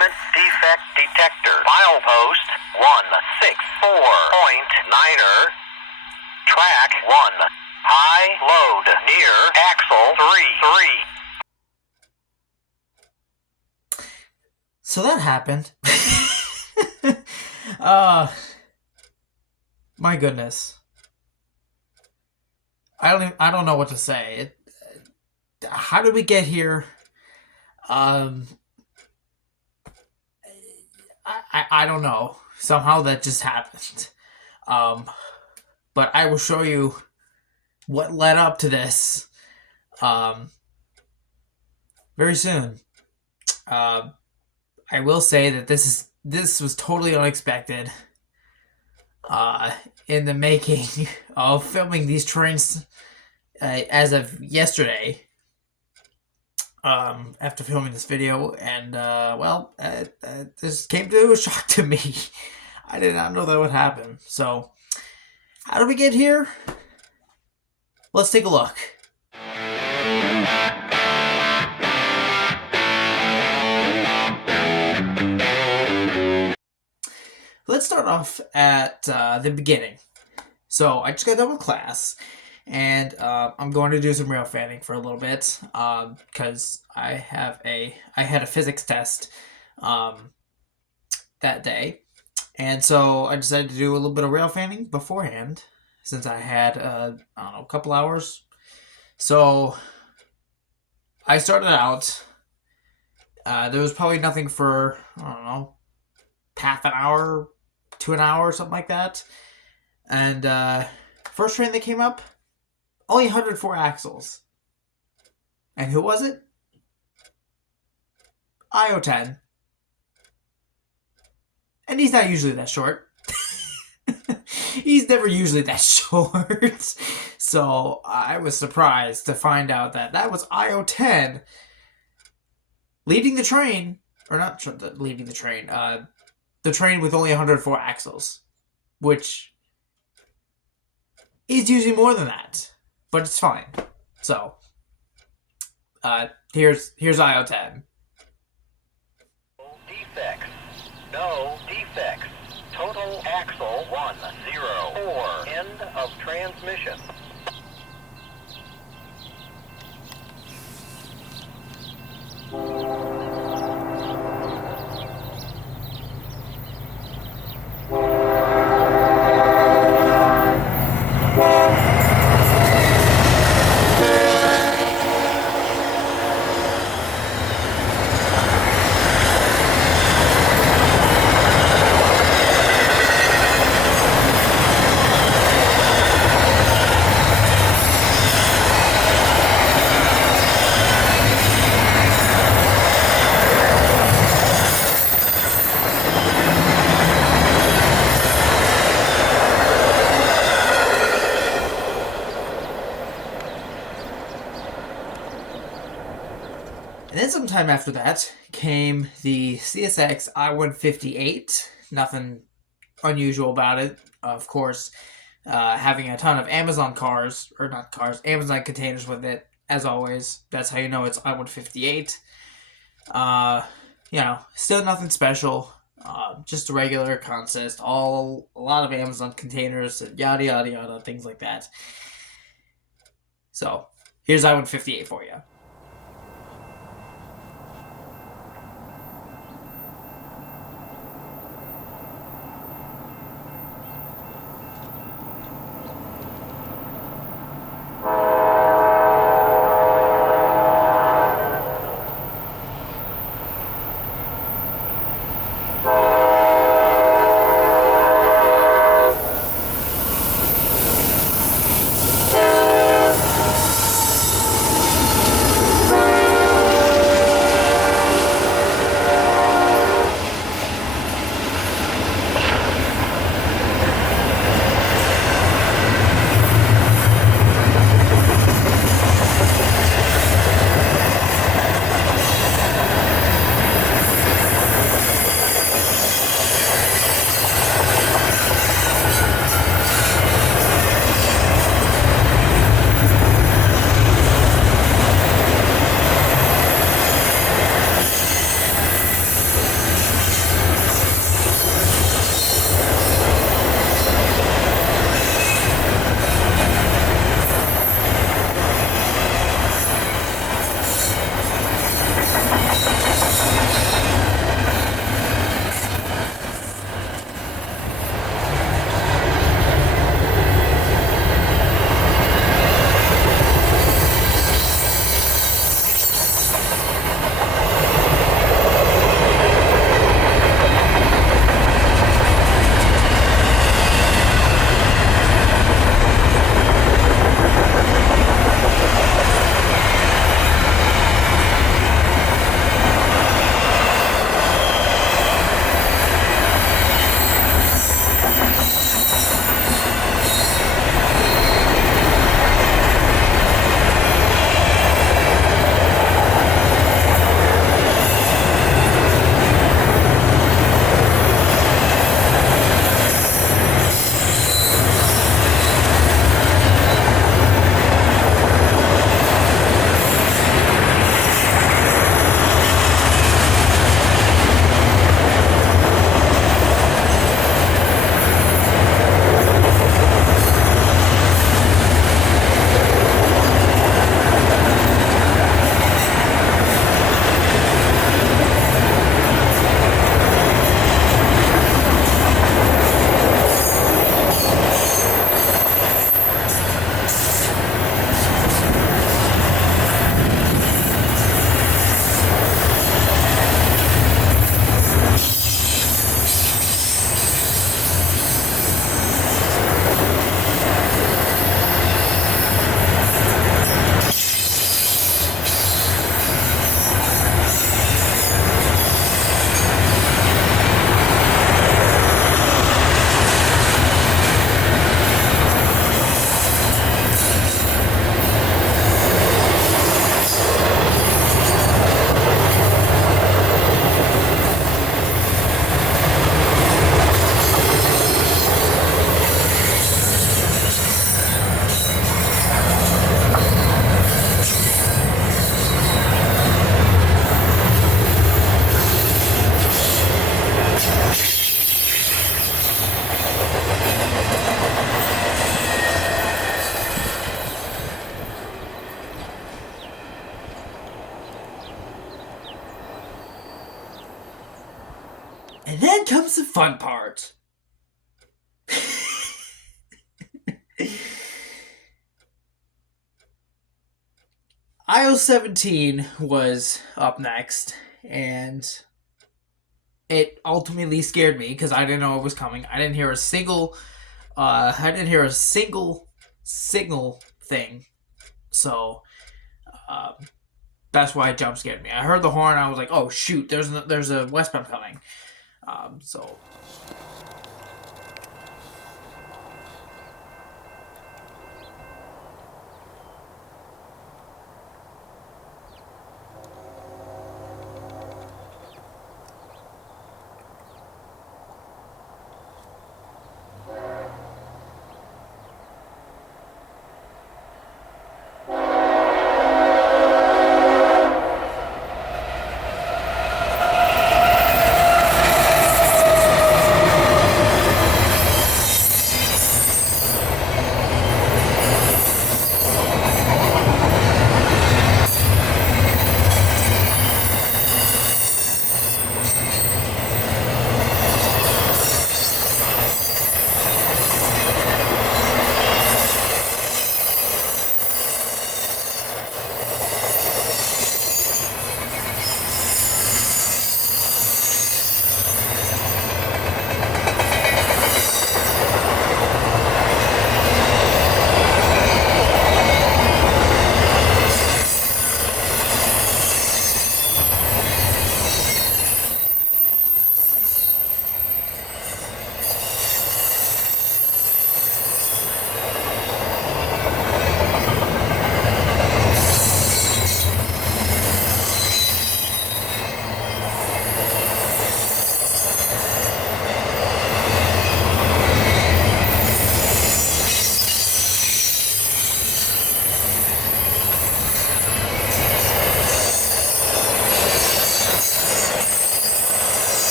replacement defect detector. Milepost 164.9er. Track 1. High load near axle 3. So that happened. My goodness. I don't know what to say. How did we get here? I don't know. Somehow that just happened. But I will show you what led up to this very soon. I will say that this was totally unexpected in the making of filming these trains as of yesterday. After filming this video, and this came to a shock to me. I did not know that would happen. So, how did we get here? Let's take a look. Let's start off at the beginning. So, I just got done with class. And I'm going to do some rail fanning for a little bit because I had a physics test that day, and so I decided to do a little bit of rail fanning beforehand since I had a couple hours. So I started out. There was probably nothing for half an hour to an hour, something like that, and first train that came up. Only 104 axles. And who was it? IO10. And he's not usually that short. He's never usually that short. So I was surprised to find out that was IO10 leading the train. Or not leading the train. The train with only 104 axles. Which is usually more than that. But it's fine. So, here's IO10. Defects. No defects. Total axle 104. End of transmission. And then sometime after that came the CSX I-158. Nothing unusual about it. Of course, having a ton of Amazon Amazon containers with it, as always. That's how you know it's I-158. Still nothing special. Just a regular consist. A lot of Amazon containers, and yada, yada, yada, things like that. So, here's I-158 for you. And then comes the fun part. IO-17 was up next, and it ultimately scared me because I didn't know it was coming. I didn't hear a single signal thing. So that's why it jump scared me. I heard the horn. I was like, "Oh shoot! There's a westbound coming." So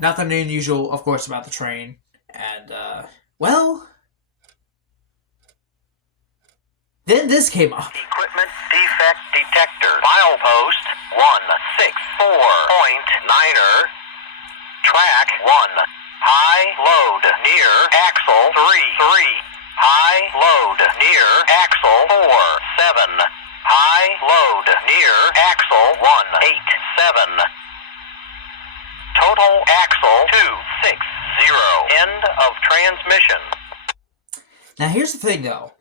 nothing unusual, of course, about the train. And well, then this came up. Equipment defect detector. Milepost 164.9er. Track 1. High load near axle 3. High load near axle 4. 7. High load near axle 187. Total axle 260. End of transmission. Now here's the thing, though.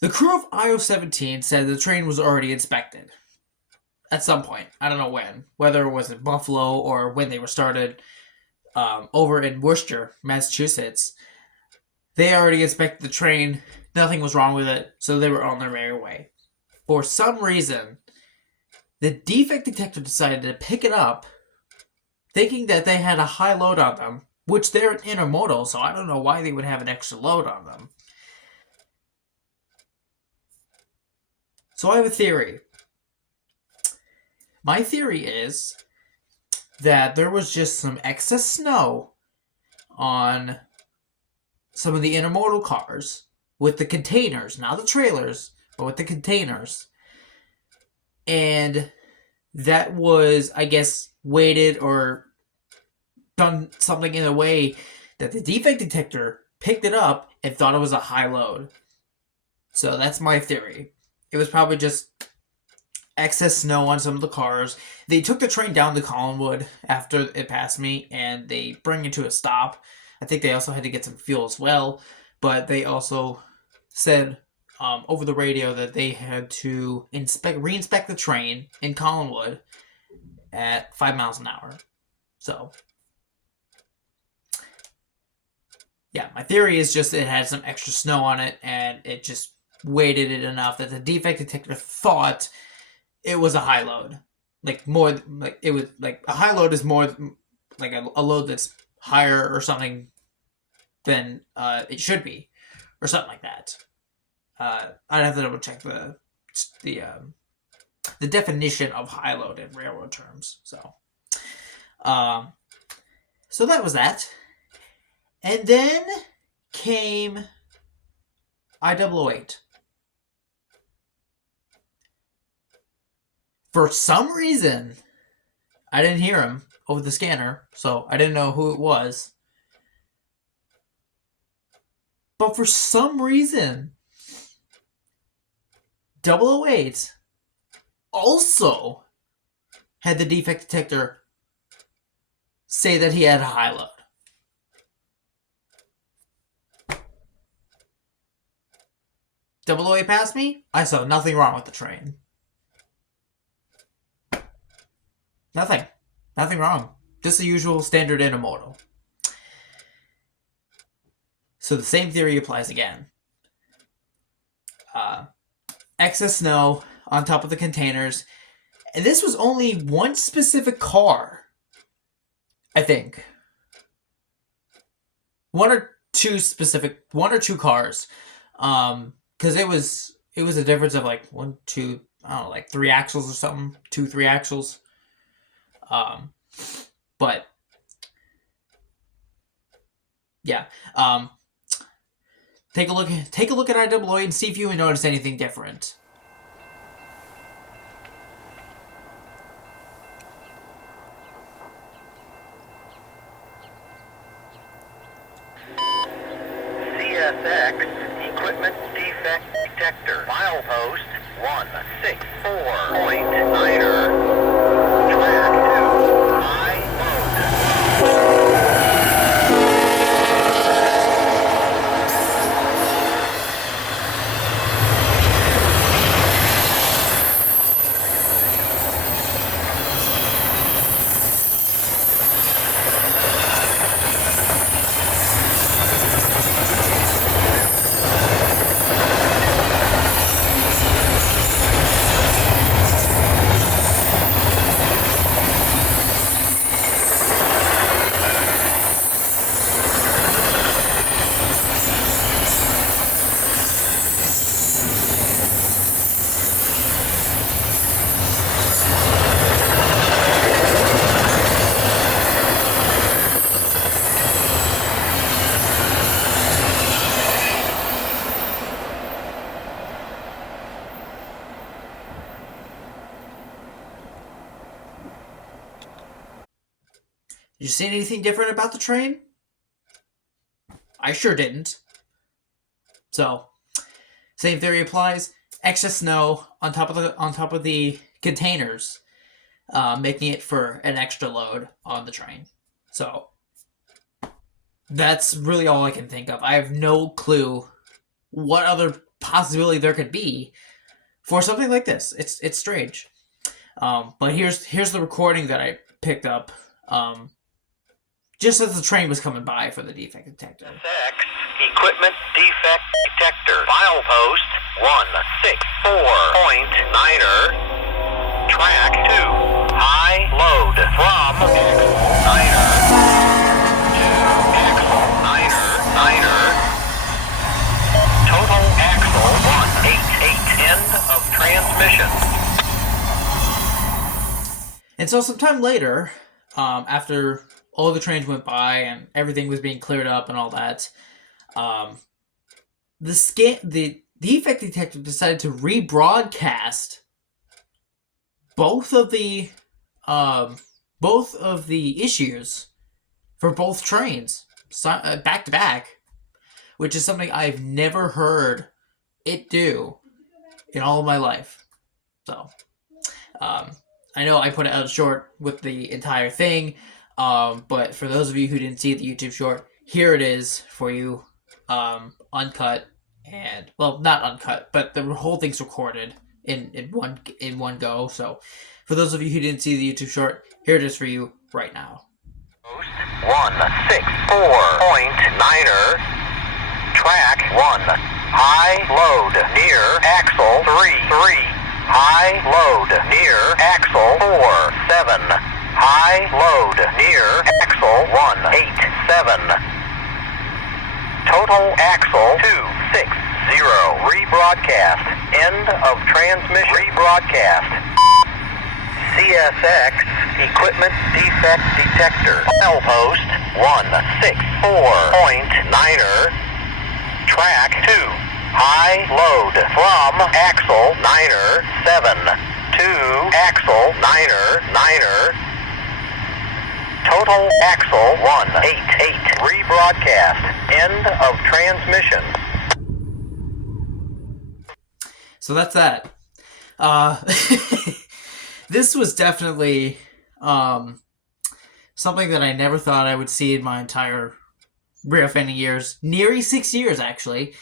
The crew of IO-17 said the train was already inspected at some point. I don't know when. Whether it was in Buffalo or when they were started over in Worcester, Massachusetts. They already inspected the train. Nothing was wrong with it, so they were on their merry way. For some reason, the defect detector decided to pick it up, thinking that they had a high load on them, which they're an intermodal, so I don't know why they would have an extra load on them. So I have a theory. My theory is that there was just some excess snow on some of the intermodal cars with the containers, not the trailers, but with the containers. And that was, I guess, weighted or done something in a way that the defect detector picked it up and thought it was a high load. So that's my theory. It was probably just excess snow on some of the cars. They took the train down to Collinwood after it passed me, and they bring it to a stop. I think they also had to get some fuel as well, but they also said over the radio that they had to re-inspect the train in Collinwood at 5 miles an hour. So, yeah, my theory is just it had some extra snow on it, and it just weighted it enough that the defect detector thought it was a high load. Like more, like it was like a high load is more like a load that's higher or something than it should be, or something like that. I'd have to double check the definition of high load in railroad terms. So that was that. And then came I-008. For some reason, I didn't hear him over the scanner, so I didn't know who it was. But for some reason, 008 also had the defect detector say that he had a high load. Double O passed me. I saw nothing wrong with the train. Nothing. Nothing wrong. Just the usual standard intermodal. So the same theory applies again. Excess snow on top of the containers. And this was only one specific car, I think. One or two cars. Because it was a difference of like 1, 2, I don't know, like 3 axles or something. 2, 3 axles. But yeah. Take a look at I-008 and see if you notice anything different. CSX equipment defect detector. Milepost 164.9er. Track 2. High Did you see anything different about the train? I sure didn't. So, same theory applies. Excess snow on top of the containers, making it for an extra load on the train. So, that's really all I can think of. I have no clue what other possibility there could be for something like this. It's strange. But here's the recording that I picked up. Just as the train was coming by for the defect detector. CSX equipment defect detector. Milepost 164.9er. Track 2. High load from axle 9er to axle 9er. Total axle 188. End of transmission. And so sometime later, after all the trains went by and everything was being cleared up and all that, the defect detector decided to rebroadcast both of the issues for both trains back to back, which is something I've never heard it do in all of my life. So, I know I put it out short with the entire thing, but for those of you who didn't see the YouTube short, here it is for you, uncut, and, well, not uncut, but the whole thing's recorded in one go. So, for those of you who didn't see the YouTube short, here it is for you right now. 164.9er. Track 1. High load near axle 3. High load near axle 4. 7. High load near axle 187. Total axle 260. Rebroadcast. End of transmission. Rebroadcast. CSX Equipment defect detector. Milepost 164.9er. Track 2. High load from axle 9er 7 to axle 9er 9er. Total axle 188. Rebroadcast. End of transmission. So that's that. This was definitely something that I never thought I would see in my entire rail fanning years. Nearing 6 years, actually.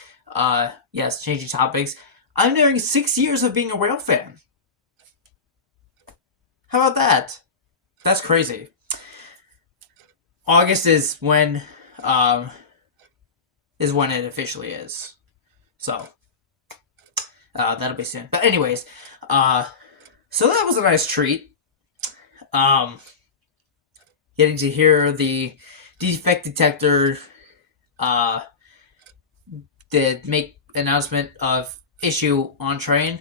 Yes, changing topics. I'm nearing 6 years of being a rail fan. How about that? That's crazy. August is when it officially is. So that'll be soon. But anyways, so that was a nice treat. Getting to hear the defect detector did make announcement of issue on train.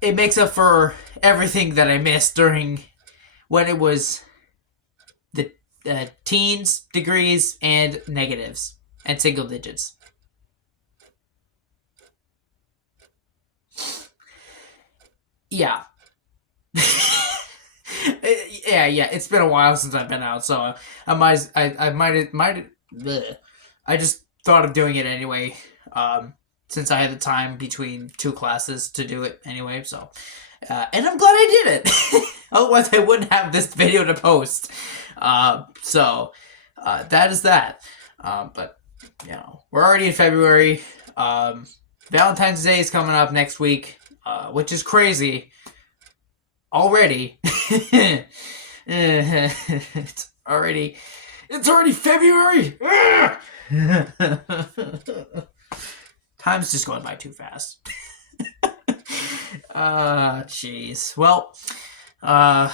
It makes up for everything that I missed during when it was the teens, degrees, and negatives, and single digits. Yeah. Yeah, it's been a while since I've been out, so I just thought of doing it anyway, since I had the time between two classes to do it anyway, so, and I'm glad I did it. Otherwise I wouldn't have this video to post. So that is that. But, you know, we're already in February. Valentine's Day is coming up next week, which is crazy. Already. It's already February. Time's just going by too fast. Jeez. Well, all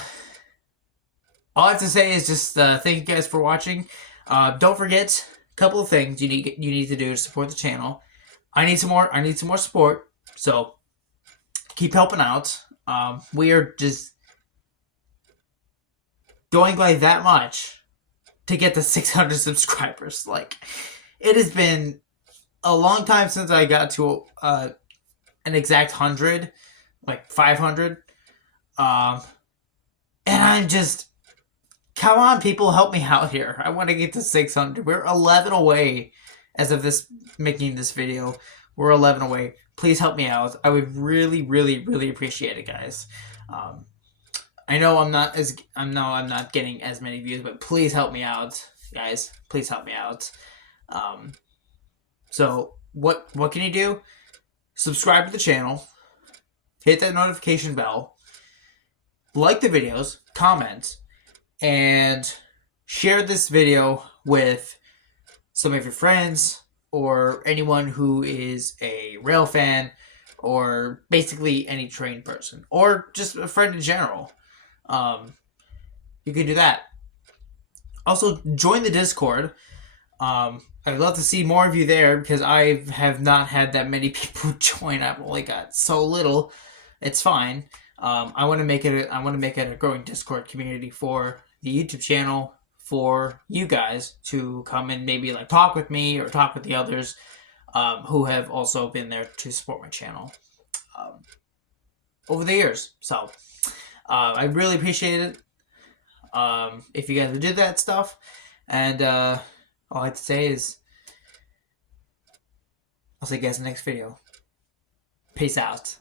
I have to say is just thank you guys for watching. Don't forget a couple of things you need to do to support the channel. I need some more support. So keep helping out. We are just going by that much to get to 600 subscribers. Like, it has been a long time since I got to an exact 100, like 500. And I'm just, come on, people, help me out here. I want to get to 600. We're 11 away as of making this video. We're 11 away. Please help me out. I would really, really, really appreciate it, guys. I know I'm not getting as many views, but please help me out, guys. Please help me out. So what can you do? Subscribe to the channel, hit that notification bell, like the videos, comment, and share this video with some of your friends or anyone who is a rail fan, or basically any train person, or just a friend in general. You can do that. Also, join the Discord. I'd love to see more of you there, because I have not had that many people join. I've only got so little. It's fine. I want to make it a growing Discord community for the YouTube channel, for you guys to come and maybe like talk with me or talk with the others who have also been there to support my channel over the years. So I really appreciate it if you guys would do that stuff. And all I have to say is, I'll see you guys in the next video. Peace out.